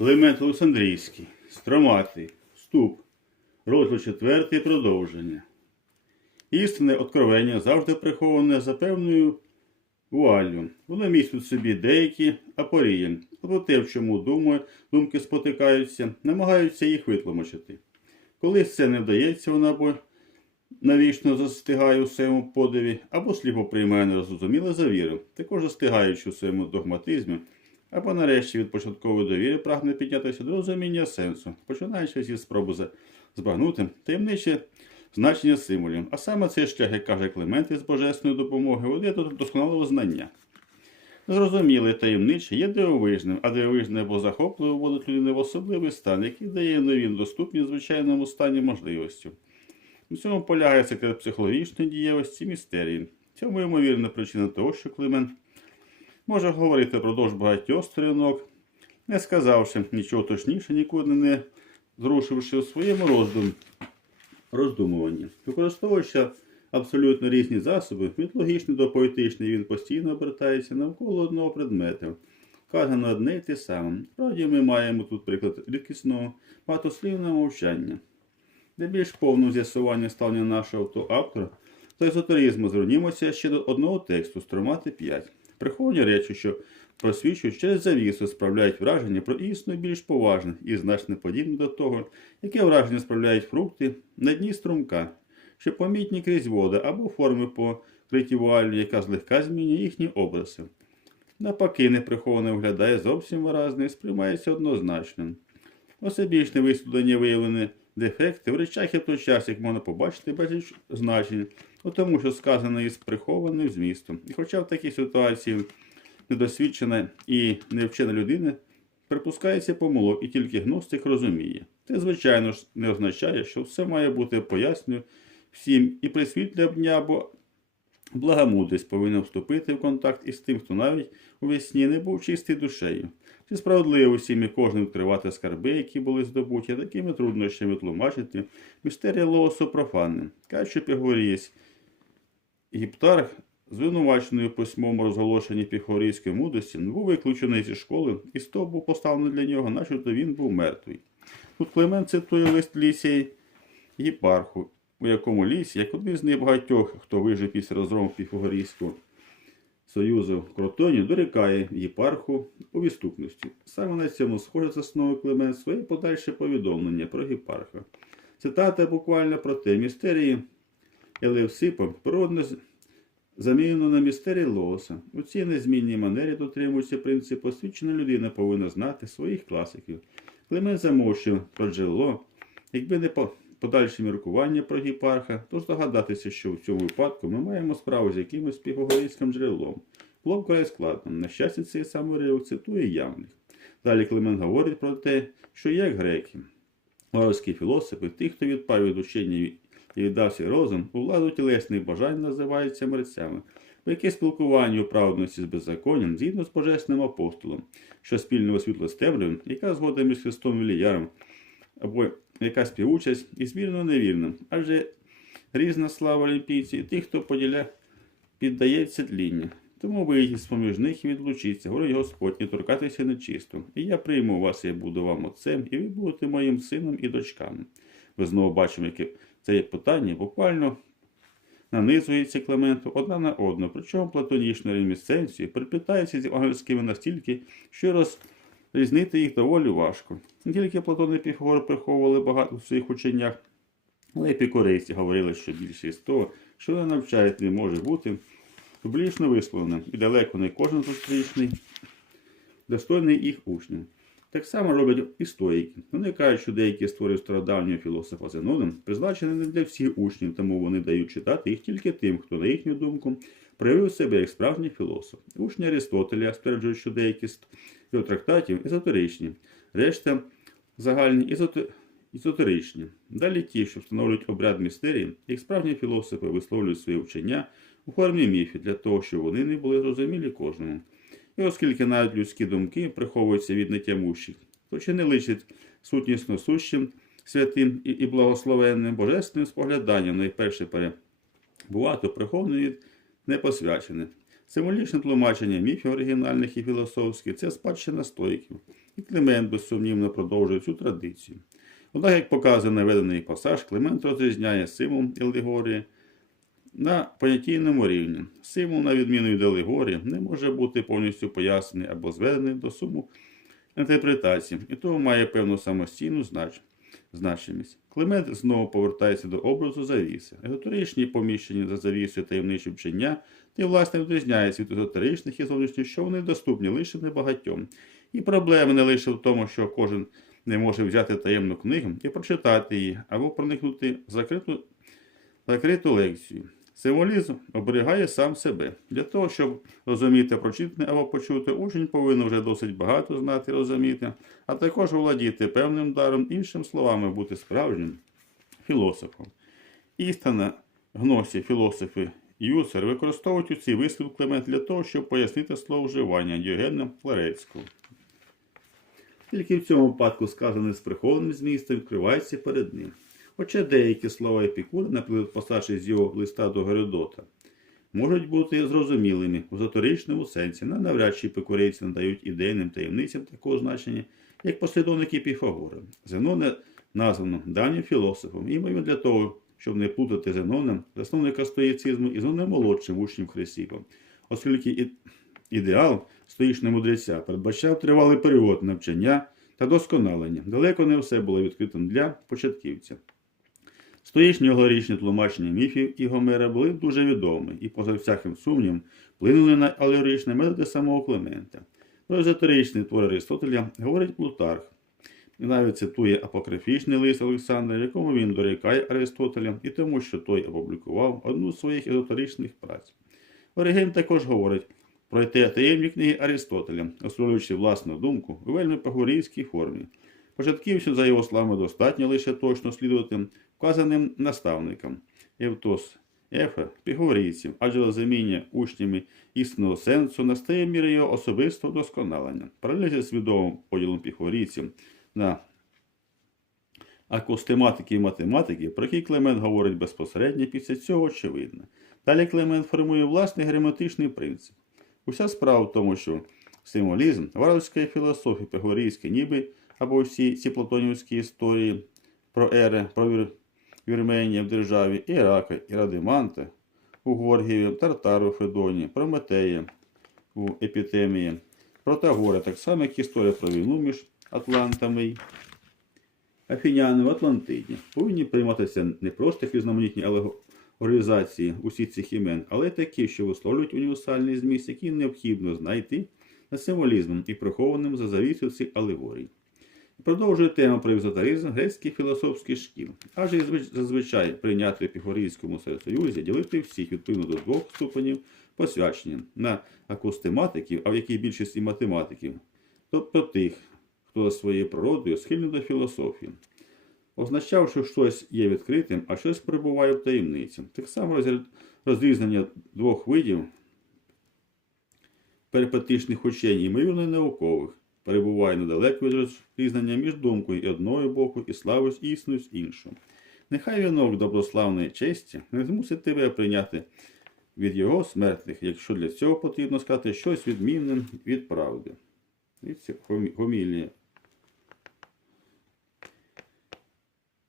Климент Олександрійський, Строматий, Вступ, розділ 4 продовження. Істинне откровення завжди приховане за певною вуаллю. Воно містить в собі деякі апорії, або те, в чому думаю, думки спотикаються, намагаються їх витлумачити. Коли це не вдається, вона або навічно застигає у своєму подиві, або сліпо приймає нерозуміле за віру, також застигаючи у своєму догматизмі, або нарешті від початкової довіри прагне піднятися до розуміння сенсу, починаючи зі спроби збагнути таємниче значення символів. А саме цей шлях, як каже Клемент із божественної допомоги, веде до досконалого знання. Зрозуміле таємниче є дивовижним, а дивовижне або захопливо вводить людину в особливий стан, який дає нові доступні в звичайному стані можливості. У цьому полягає секрет психологічної дієвості містерії. Цьому ймовірна причина того, що Климент може говорити продовж багатьох сторінок, не сказавши нічого точніше, нікуди не зрушивши у своєму роздум, роздумуванні. Використовуючи абсолютно різні засоби, від логічний до поетичний, він постійно обертається навколо одного предмета. Вказано одне й те саме. Справді ми маємо тут приклад рідкісного багатослівного мовчання. Для більш повного з'ясування ставлення нашого то автора та езотеризму звернімося ще до одного тексту стромати 5. Приховані речі, що просвічують через завісу, справляють враження про істину більш поважне і значно подібне до того, яке враження справляють фрукти на дні струмка, що помітні крізь воду або форми покриті вуаллю, яка злегка змінює їхні образи. Навпаки, неприховане виглядає зовсім виразно і сприймається однозначним. Особічне висвітлення виявлені дефекти в речах і в той час, як можна побачити безліч значень, у тому, що сказано із прихованим змістом. І хоча в такій ситуації недосвідчена і невчена людина припускається помилок і тільки гностик розуміє. Це, звичайно ж, не означає, що все має бути пояснено всім і при дня або благомудрість повинна вступити в контакт із тим, хто навіть у весні не був чистий душею. Чи справедливо всім і кожним відкривати скарби, які були здобуті, такими труднощами тлумачити містерія лоосу профанним. Кажуть, що Гіптарх, звинувачений у письмовому розголошенні піхорійської мудрості, був виключений зі школи, і стов був поставлений для нього, начебто він був мертвий. Тут Климент цитує лист Лісії Єпарху, у якому ліс, як один з небагатьох, хто вижив після розгрому Піфагорійського союзу Кротоні, дорікає єпарху у відступності. Саме на цьому схоже засновує Климент своє подальше повідомлення про єпарха. Цитата буквально про те містерії Елевсипа природно замінено на містерії Лооса. У цій незмінній манері дотримується принцип освічена людина повинна знати своїх класиків. Климент замовчив про джерело, якби не по подальші міркування про гіпарха, то здогадатися, що в цьому випадку ми маємо справу з якимось піфагорейським джерелом. Вкрай складно. На щастя, цей самий цитує Ямліх. Далі Климент говорить про те, що як греки, морські філософи, ті, хто відпав від учення і віддався розум, у владу тілесних бажань називаються мерцями. Бо яке спілкування у праведності з беззаконням згідно з божественним апостолом, що спільного світло з темрявим, яка згода між Христом і Ліяром, або яка співучасть і звірно невірно, адже різна слава олімпійців і тих, хто поділя, піддається тлінню. Тому вийдіть з-поміж них і відлучіться, говорить Господь, не торкатися нечисто. І я прийму вас, я буду вам отцем, і ви будете моїм сином і дочками. Ми знову бачимо, яке це є питання буквально нанизується Клементу одна на одну, причому платонічна ремісценція приплітається з ангельськими настільки, що розрізнити їх доволі важко. Не тільки Платон і Піфагор приховували багато в своїх ученнях, але й епікурейці говорили, що більшість того, що вони навчають, не може бути публічно висловленим, і далеко не кожен зустрічний достойний їх учнів. Так само роблять і стоїки. Вони кажуть, що деякі створив стародавнього філософа Зенона призначені не для всіх учнів, тому вони дають читати їх тільки тим, хто, на їхню думку, проявив себе як справжній філософ. Учні Аристотеля стверджують, що деякі з його трактатів езотеричні, решта загальні езотеричні. Далі ті, що встановлюють обряд містерії, як справжні філософи висловлюють свої вчення у формі міфів для того, щоб вони не були зрозумілі кожному. І оскільки навіть людські думки приховуються від нетямущих, то чи не личить сутнісно сущим, святим і- благословенним божественним спогляданням найперше перебувати приховане від непосвячене. Символічне тлумачення міфів оригінальних і філософських це спадщина стоїків. І Климент безсумнівно продовжує цю традицію. Однак, як показує наведений пасаж, Климент розрізняє символ і алегорії на понятійному рівні. Символ, на відміну від алегорії, не може бути повністю пояснений або зведений до суму інтерпретації, і тому має певну самостійну знач... значимість. Климент знову повертається до образу завіси. Езотеричні поміщені за завісою таємничі вчення, ти, власне, відрізняються від езотеричних і зовнішніх, що вони доступні лише небагатьом. І проблема не лише в тому, що кожен не може взяти таємну книгу і прочитати її, або проникнути в закриту, закриту лекцію. Символізм оберігає сам себе. Для того, щоб розуміти прочитане або почути, учень повинен вже досить багато знати розуміти, а також володіти певним даром, іншими словами, бути справжнім філософом. Істина гносі філософи Юсер використовують у цій вислів Клемент для того, щоб пояснити слово вживання Діогена Флорецького. Тільки в цьому випадку сказане з прихованим змістом відкривається перед ним. Хоча деякі слова Епікура, наприклад, пасажі з його листа до Геродота, можуть бути зрозумілими в езотеричному сенсі, але навряд чи епікурейці надають ідейним таємницям такого значення, як послідовники Піфагора. Зенона названо давнім філософом, іменно для того, щоб не плутати Зеноном, засновника стоїцизму і Зеноном молодшим учнем Хрисіпом, оскільки ідеал стоїчного мудреця передбачав тривалий період навчання та досконалення. Далеко не все було відкритим для початківця. Стоїчні алегоричні тлумачення міфів і Гомера були дуже відомі і, поза всяким сумнівом, вплинули на алегоричні методи самого Климента. Про езотеричний твор Аристотеля говорить Плутарх. І навіть цитує апокрифічний лист Олександра, якому він дорікає Аристотеля і тому, що той опублікував одну з своїх езотеричних праць. Оріген також говорить про те таємні книги Аристотеля, освоюючи власну думку у вельми пагорійській формі. Початківцю, за його словами, достатньо лише точно слідувати вказаним наставникам Евтос, Ефа, пігорійців, адже розуміння учнями істинного сенсу настає міри його особистого досконалення. Паралельно з відомим поділом пігорійців на акустематики і математики, про які Клемент говорить безпосередньо після цього очевидно. Далі Клемент формує власний граматичний принцип. Уся справа в тому, що символізм, варварська філософія пігорійська, ніби або всі ці платонівські історії про ери, про вір... вірменія в державі Ірака і Радиманта у Горгіві, Тартару Федоні, Прометея у Епітемії, Протагора, так само як історія про війну між Атлантами й Афіняни в Атлантиді повинні прийматися не просто різноманітні алегоризації усіх цих імен, але й такі, що висловлюють універсальний зміст, який необхідно знайти над символізмом і прихованим за завісою цих алегорій. Продовжує тему про езотеризм грецьких філософських шкіл, адже зазвичай прийняти в Піфагорійському союзі ділити всіх відповідно до двох ступенів посвячення на акустематиків, а в яких більшість і математиків, тобто тих, хто своєю природою схильний до філософії. Означав, що щось є відкритим, а щось перебуває в таємниці. Так само розрізнення двох видів перипатичних учень, ймовірно, наукових, перебуває недалеко від розрізнення між думкою і одного боку і славою істиною з іншого. Нехай вінок доброславної честі не змусить тебе прийняти від його смертних, якщо для цього потрібно сказати щось відмінне від правди. Гомі- гомілія.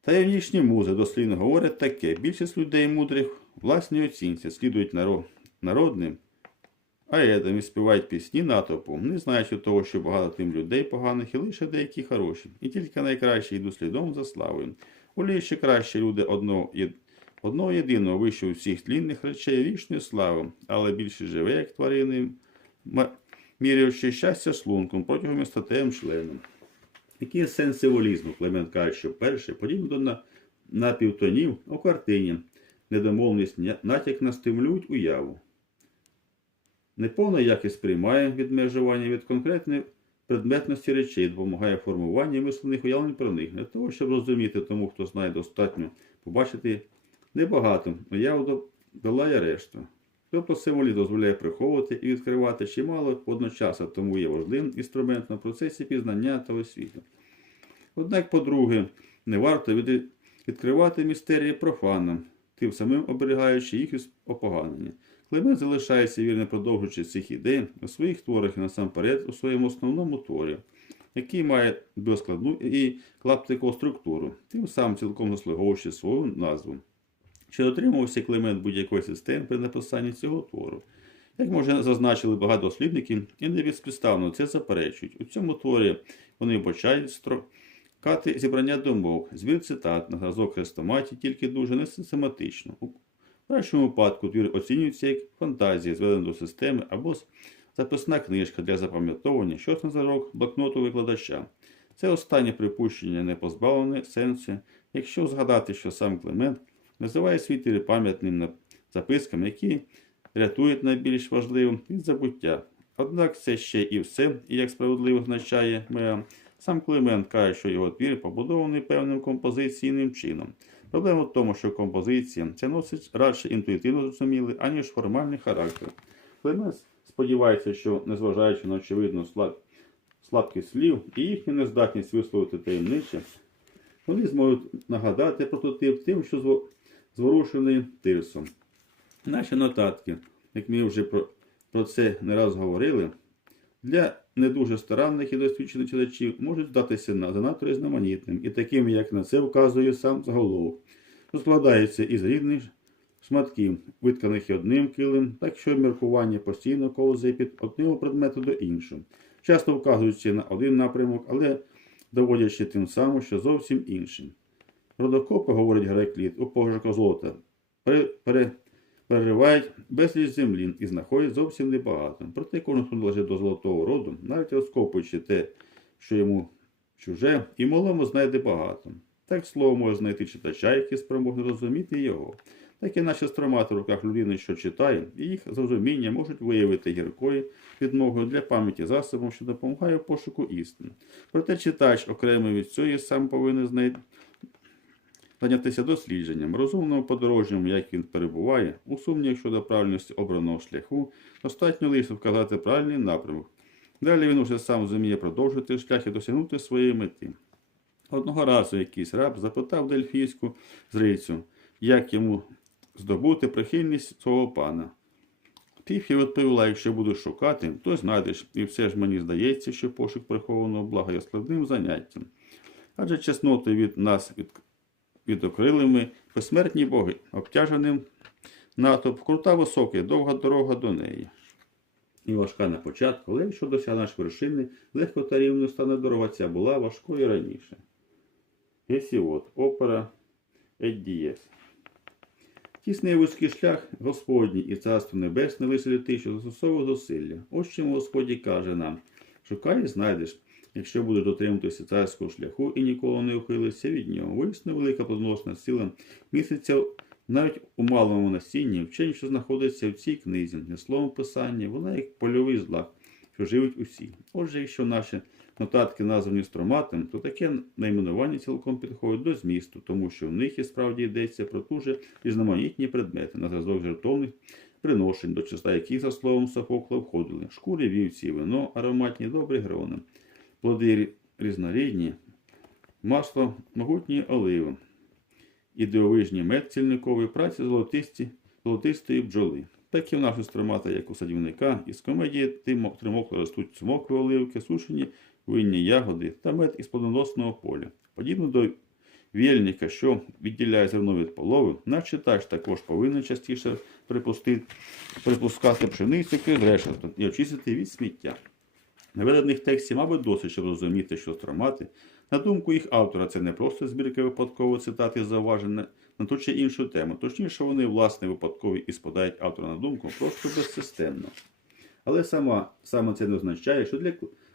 Таємнічні музи дослівно говорять таке. Більшість людей мудрих власній оцінці слідують наро- народним аетам і співають пісні натовпу, не знаючи того, що багато тим людей поганих і лише деякі хороші, і тільки найкращі йдуть слідом за славою. Волі ще кращі люди одного, одного єдиного вищого всіх тлінних речей вічної слави, але більше живе, як тварини, міряючи щастя шлунком протягом статевим членом. Який сенс символізму? Клемент каже, що перше, подібно до на- напівтонів у картині, недомовленість натяк на стимулюють уяву. Неповна якість приймає відмежування від конкретної предметності речей, допомагає формуванню мислених уявлень про них. Для того, щоб розуміти тому, хто знає достатньо, побачити небагато, уяву до- долає решта. Тобто символізм дозволяє приховувати і відкривати чимало одночасно, тому є важливим інструментом в процесі пізнання та освіти. Однак, по-друге, не варто від- відкривати містерії профанам, тим самим оберігаючи їх від опоганення. Климент залишається вірно продовжуючи цих ідей у своїх творах і насамперед у своєму основному творі. який має безскладну і клаптикову структуру, тим самим цілком заслуговуючи свою назву. Чи дотримувався Климент будь-якої системи при написанні цього твору? Як ми вже зазначили багато дослідників, і не безпідставно це заперечують. У цьому творі вони вбачають строкати зібрання думок, збір цитат на зразок хрестоматі, тільки дуже несистематично. У першому випадку твір оцінюється як фантазія, зведена до системи або записна книжка для запам'ятовування, щось на зразок блокноту викладача. Це останнє припущення не позбавлене сенсу, якщо згадати, що сам Климент називає свій твір пам'ятним записками, які рятують найбільш важливим від забуття. Однак це ще і все, і як справедливо означає Меа, сам Климент каже, що його твір побудований певним композиційним чином. Проблема в тому, що композиція це носить радше інтуїтивно зрозумілий, аніж формальний характер. Климент сподівається, що, незважаючи на очевидну слаб... слабкість слів і їхню нездатність висловити таємниче, вони зможуть нагадати прототип тим, що зво- зворушений тирсом. Наші нотатки, як ми вже про, про це не раз говорили, для не дуже старанних і досвідчених читачів можуть здатися на занадто різноманітним і таким, як на це вказує сам заголовок, що із різних шматків, витканих одним килим, так що міркування постійно ковзає під одного предмету до іншого, часто вказуючи на один напрямок, але доводячи тим самим, що зовсім іншим. Родокопи, говорить Геракліт, у пошуках золота, пере, пере, переривають безліч землі і знаходять зовсім небагато. Проте кожен, хто належить до золотого роду, навіть розкопуючи те, що йому чуже, і малому знайде багато. Так слово може знайти читача, який спроможний розуміти його. Так і наші стромати в руках людини, що читає, і їх зрозуміння можуть виявити гіркою відмогою для пам'яті засобом, що допомагає пошуку істини. Проте читач окремо від цього сам повинен знайти зайнятися дослідженням, розумному подорожньому, як він перебуває, у сумнівах щодо правильності обраного шляху, достатньо лише вказати правильний напрямок. Далі він уже сам зуміє продовжити шлях і досягнути своєї мети. Одного разу якийсь раб запитав дельфійську зрицю, як йому здобути прихильність свого пана. Тифі відповіла, якщо будеш шукати, то знайдеш, і все ж мені здається, що пошук прихованого блага є складним заняттям. Адже чесноти від нас від відокрилими, безсмертні боги, обтяженим натовп, крута висока, довга дорога до неї. І важка на початку, але якщо досягнеш вершини, легко та рівно стане дорога ця була важкою раніше. Гесіот, опера Еддієс. Тісний вузький шлях Господній і Царство Небесне лише для тих, що застосовує зусилля. Ось чому Господь каже нам: шукай і знайдеш, якщо будеш дотримуватися царського шляху і ніколи не ухилишся від нього. Висне велика плодоносна сила міститься навіть у малому насінні, вчень, що знаходиться в цій книзі, не словом писання, вона як польовий злак, що живить усі. Отже, якщо наші нотатки названі строматом, то таке найменування цілком підходить до змісту, тому що в них і справді йдеться про дуже різноманітні предмети на зразок жертовних приношень, до числа яких, за словом Софокла, входили шкури, вівці, вино, ароматні добрі грони, плоди різнорідні, масло, могутні оливи, і дивовижні мед цільниковий, праці золотисті, золотистої бджоли. Так і в нашого стромата, як у садівника, із комедії тримокли ростуть цмокви оливки, сушені винні ягоди та мед із плодоносного поля. Подібно до вільника, що відділяє зерно від полови, наш читач також повинен частіше припускати пшеницю крізь решету і очистити від сміття. Наведених текстів, мабуть, досить, щоб розуміти, що стромати, на думку їх автора, це не просто збірка випадкових цитат і зауважень на- ту чи іншу тему. Точніше, вони, власне, випадкові і спадають автора на думку просто безсистемно. Але сама, саме це не означає, що для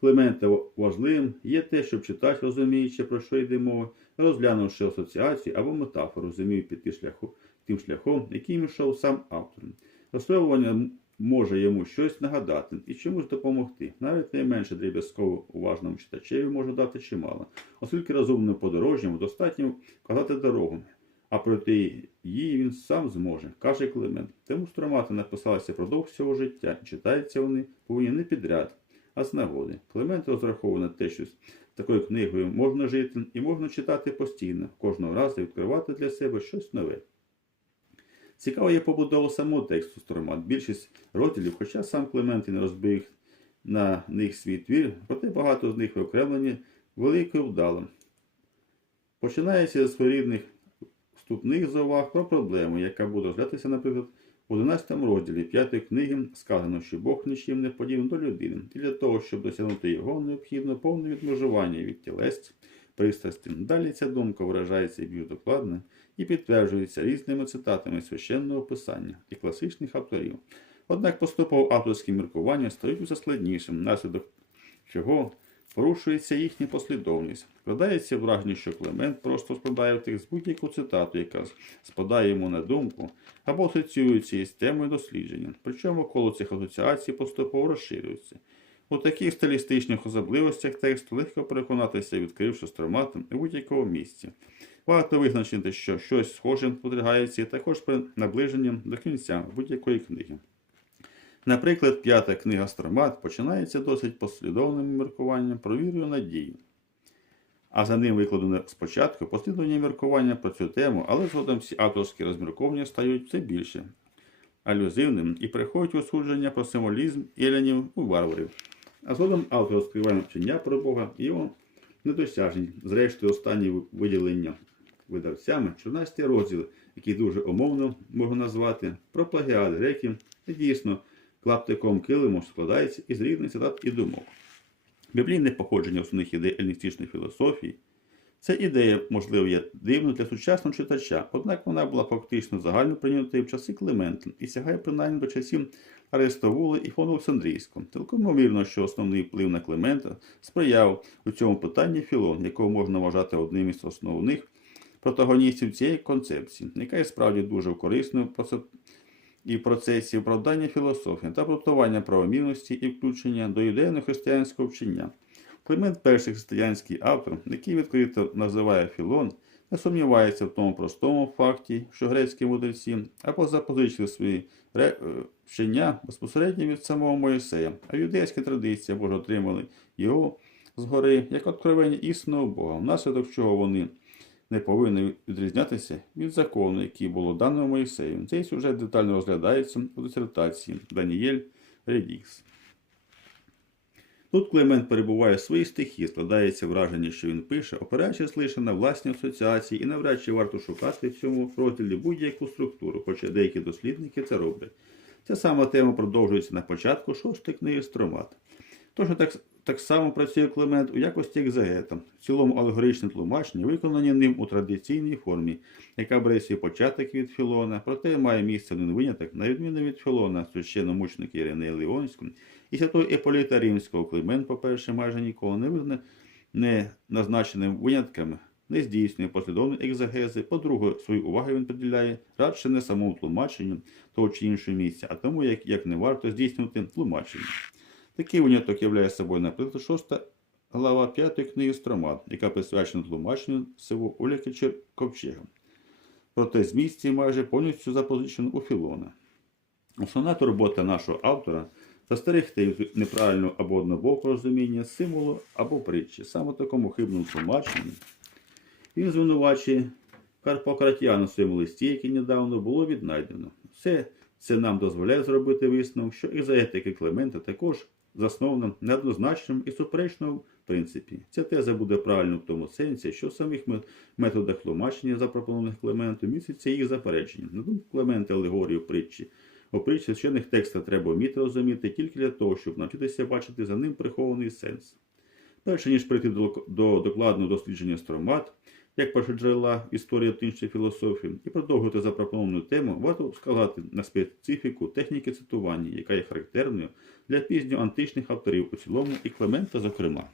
Климента важливим є те, щоб читач, розуміючи, про що йде мова, розглянувши асоціацію або метафору, зумів піти шляху, тим шляхом, яким йшов сам автор. Розслідування може йому щось нагадати і чомусь допомогти. Навіть найменше дріб'язково уважному читачеві може дати чимало, оскільки розумному подорожньому достатньо вказати дорогу, а пройти її він сам зможе, каже Климент. Тому стромати написалися продовж всього життя, і читаються вони повинні не підряд, а з нагоди. Климент розраховує на те, що такою книгою можна жити і можна читати постійно, кожного разу відкривати для себе щось нове. Цікаво є побудова самого тексту стромат. Більшість розділів, хоча сам Клемент і не розбив на них свій твір, проте багато з них виокремлені великою вдалим. Починається з своєрідних вступних зауваг про проблему, яка буде розглядатися, наприклад, у 11 розділі 5 книги сказано, що Бог нічим не подібний до людини, і для того, щоб досягнути його, необхідно повне відмежування від тілесть, пристрасті. Далі ця думка виражається більш докладно і підтверджується різними цитатами священного писання і класичних авторів. Однак поступово авторські міркування стають усе складнішим, внаслідок чого порушується їхня послідовність. Складається враження, що Клемент просто складає в текст будь-яку цитату, яка спадає йому на думку, або асоціюється із темою дослідження. Причому коло цих асоціацій поступово розширюється. У таких стилістичних особливостях тексту легко переконатися, відкривши стромат у будь-якому місці. Варто визначити, що щось схоже спостерігається також при наближенні до кінця будь-якої книги. Наприклад, п'ята книга Стромат починається досить послідовним міркуванням про віру і надію. А за ним викладено спочатку послідовні міркування про цю тему, але згодом ці авторські розмірковання стають все більше алюзивним і приходять у судження про символізм ілянів у варварів. А згодом автор розкриває вчення про Бога і його недосяжність. Зрештою, останні виділення видавцями 14 розділ, який дуже умовно можна назвати, про плагіат греків, і дійсно клаптиком килиму складається із різних цитат і думок. Біблійне походження основних ідей еліністичної філософії Ця ідея, можливо, є дивною для сучасного читача, однак вона була фактично загально прийнятою в часи Климента і сягає принаймні до часів Арестовули і фону Олександрійського. Цілком ймовірно, що основний вплив на Климента сприяв у цьому питанні Філон, якого можна вважати одним із основних протагоністів цієї концепції, яка є справді дуже корисною і в процесі оправдання філософії та протування правомірності і включення до ідейно-християнського вчення. Климент перший християнський автор, який відкрито називає Філон, не сумнівається в тому простому факті, що грецькі мудреці або запозичили свої е, вчення безпосередньо від самого Моїсея, а юдейські традиції або ж отримали його згори як откровення істинного Бога, внаслідок чого вони не повинні відрізнятися від закону, який було дано Моїсею. Цей сюжет детально розглядається у дисертації Даніель Редікс. Тут Клемент перебуває в своїй стихії, складається враження, що він пише, опираючись лише на власні асоціації, і навряд чи варто шукати в цьому розділі будь-яку структуру, хоча деякі дослідники це роблять. Ця сама тема продовжується на початку шостої книги Стромат. Тож так, так само працює Клемент у якості екзегета, в цілому алегоричне тлумачення, виконані ним у традиційній формі, яка бере свій початок від Філона, проте має місце один виняток, на відміну від Філона, священномучника Іринея Леонського, і святого Еполіта Римського Климент, по-перше, майже ніколи не визнає не назначеним винятками, не здійснює послідовної екзегези. По-друге, свою увагу він приділяє радше не самому тлумаченню того чи іншого місця, а тому, як, як не варто здійснювати тлумачення. Такий виняток являє собою, наприклад, шоста глава 5 книги Стромат, яка присвячена тлумаченню сиву Оляки Ковчега. Проте зміст цій майже повністю запозичено у Філона. Основна турбота нашого автора застерегти від неправильного або однобокого розуміння символу або притчі. Саме такому хибному тлумаченні він звинувачує Карпократіану в своєму листі, який недавно було віднайдено. Все це нам дозволяє зробити висновок, що екзоетика Клемента також заснована на однозначному і суперечному принципі. Ця теза буде правильною в тому сенсі, що в самих методах тлумачення, запропонованих Клементом, міститься їх заперечення. На думку Клемента алегорію притчі. У притчі священних текстах треба вміти розуміти тільки для того, щоб навчитися бачити за ним прихований сенс. Перше ніж прийти до докладного дослідження стромат, як першоджерела історії іншої філософії, і продовжувати запропоновану тему, варто сказати на специфіку техніки цитування, яка є характерною для пізньоантичних авторів у цілому і Клемента, зокрема.